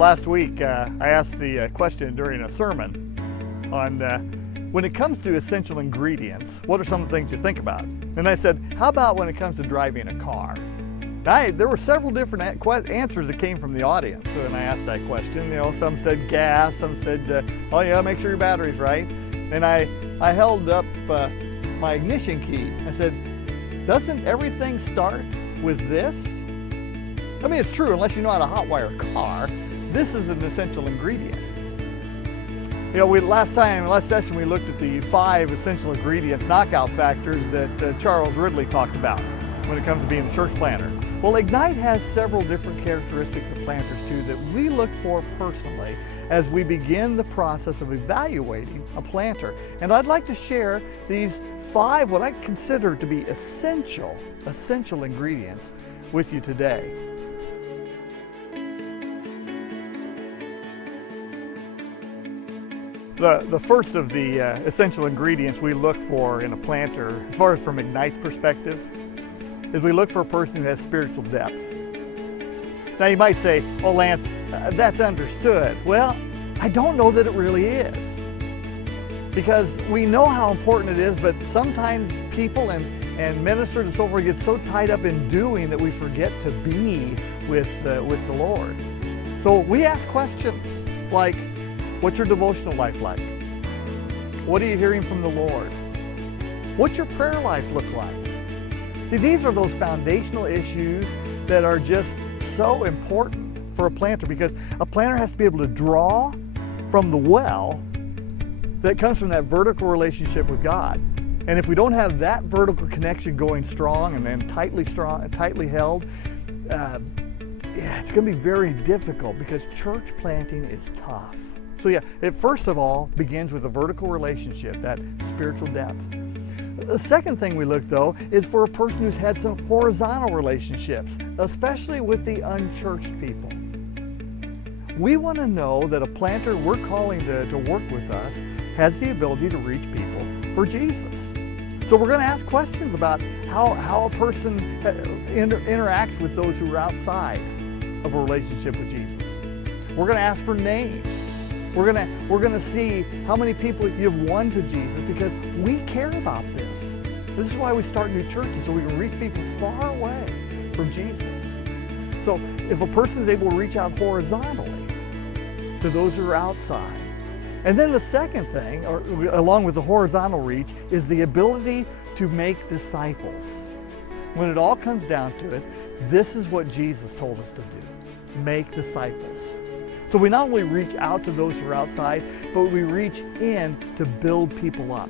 last week I asked the question during a sermon on when it comes to essential ingredients, what are some of the things you think about? And I said, how about when it comes to driving a car? There were several different answers that came from the audience when I asked that question. Some said gas, some said, oh yeah, make sure your battery's right. And I held up my ignition key. I said, doesn't everything start with this? I mean, it's true, unless you know how to hotwire a car, this is an essential ingredient. Last session, we looked at the 5 essential ingredients, knockout factors that Charles Ridley talked about when it comes to being a church planter. Well, Ignite has several different characteristics of planters too that we look for personally as we begin the process of evaluating a planter. And I'd like to share these 5 what I consider to be essential ingredients with you today. The first of the essential ingredients we look for in a planter, as far as from Ignite's perspective, is we look for a person who has spiritual depth. Now you might say, oh Lance, that's understood. Well, I don't know that it really is. Because we know how important it is, but sometimes people and ministers and so forth get so tied up in doing that we forget to be with the Lord. So we ask questions like, what's your devotional life like? What are you hearing from the Lord? What's your prayer life look like? See, these are those foundational issues that are just so important for a planter, because a planter has to be able to draw from the well that comes from that vertical relationship with God. And if we don't have that vertical connection going strong and then tightly held, it's going to be very difficult, because church planting is tough. So yeah, it first of all begins with a vertical relationship, that spiritual depth. The second thing we look though is for a person who's had some horizontal relationships, especially with the unchurched people. We want to know that a planter we're calling to work with us has the ability to reach people for Jesus. So we're going to ask questions about how a person interacts with those who are outside of a relationship with Jesus. We're going to ask for names. We're gonna see how many people you've won to Jesus, because we care about this. This is why we start new churches, so we can reach people far away from Jesus. So if a person is able to reach out horizontally to those who are outside. And then the second thing, along with the horizontal reach, is the ability to make disciples. When it all comes down to it, this is what Jesus told us to do: make disciples. So we not only reach out to those who are outside, but we reach in to build people up.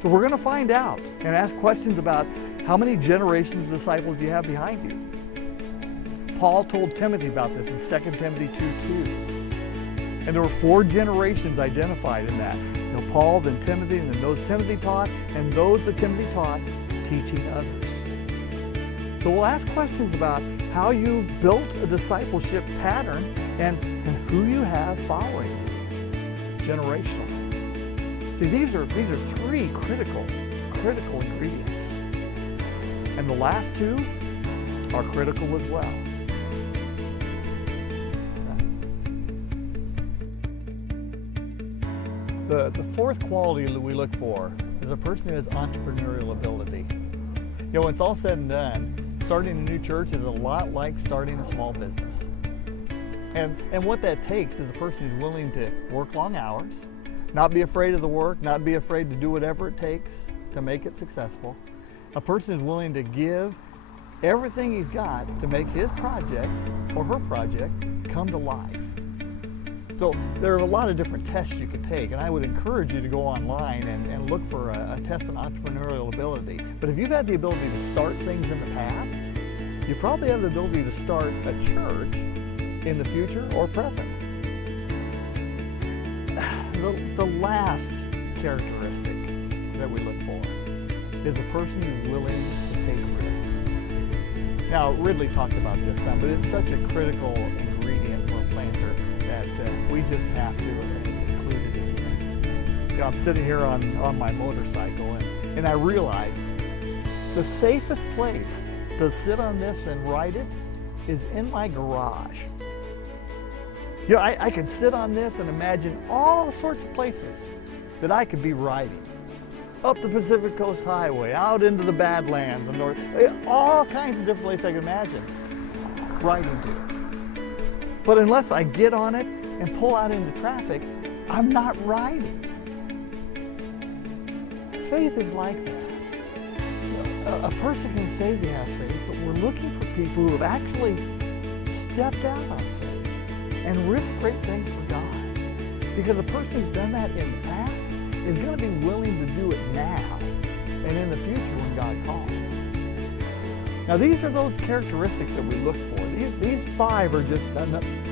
So we're going to find out and ask questions about how many generations of disciples do you have behind you. Paul told Timothy about this in 2 Timothy 2:2. And there were 4 generations identified in that. Paul, then Timothy, and then those Timothy taught, and those that Timothy taught, teaching others. So we'll ask questions about how you've built a discipleship pattern and who you have following you generationally. See, these are 3 critical ingredients. And the last 2 are critical as well. The fourth quality that we look for is a person who has entrepreneurial ability. When it's all said and done, starting a new church is a lot like starting a small business. And what that takes is a person who's willing to work long hours, not be afraid of the work, not be afraid to do whatever it takes to make it successful. A person who's willing to give everything he's got to make his project or her project come to life. So there are a lot of different tests you can take, and I would encourage you to go online and look for a test on entrepreneurial ability. But if you've had the ability to start things in the past, you probably have the ability to start a church in the future or present. The last characteristic that we look for is a person who's willing to take risks. Now, Ridley talked about this some, but it's such a critical ingredient for a planter that we just have to include it in here. I'm sitting here on my motorcycle, and I realize the safest place to sit on this and ride it is in my garage. You know, I could sit on this and imagine all sorts of places that I could be riding. Up the Pacific Coast Highway, out into the Badlands, and north, all kinds of different places I could imagine riding to. But unless I get on it and pull out into traffic, I'm not riding. Faith is like that. A person can say they have faith, but we're looking for people who have actually stepped out on faith and risked great things for God. Because a person who's done that in the past is going to be willing to do it now and in the future when God calls. Now these are those characteristics that we look for. These 5 are just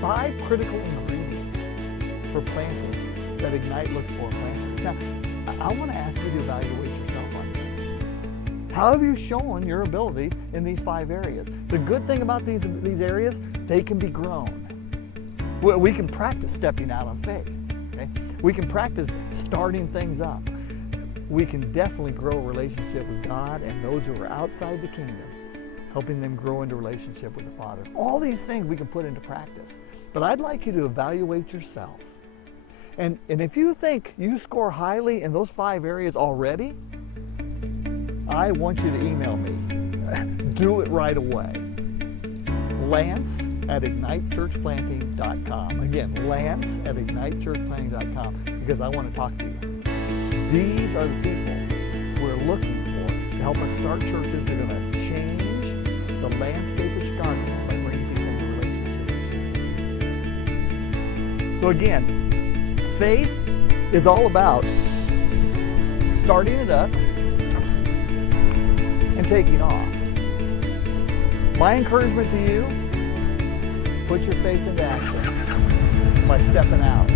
5 critical ingredients for planting that Ignite looks for in planters. Now, I want to ask you to evaluate yourself on this. How have you shown your ability in these 5 areas? The good thing about these areas, they can be grown. We can practice stepping out on faith. Okay? We can practice starting things up. We can definitely grow a relationship with God and those who are outside the kingdom, helping them grow into a relationship with the Father. All these things we can put into practice. But I'd like you to evaluate yourself. And if you think you score highly in those 5 areas already, I want you to email me. Do it right away. Lance@ignitechurchplanting.com. Again, Lance@ignitechurchplanting.com, because I want to talk to you. These are the people we're looking for to help us start churches that are going to change the landscape of Chicago by bringing people into relationship with Jesus. So again, faith is all about starting it up and taking off. My encouragement to you, put your faith into action by stepping out.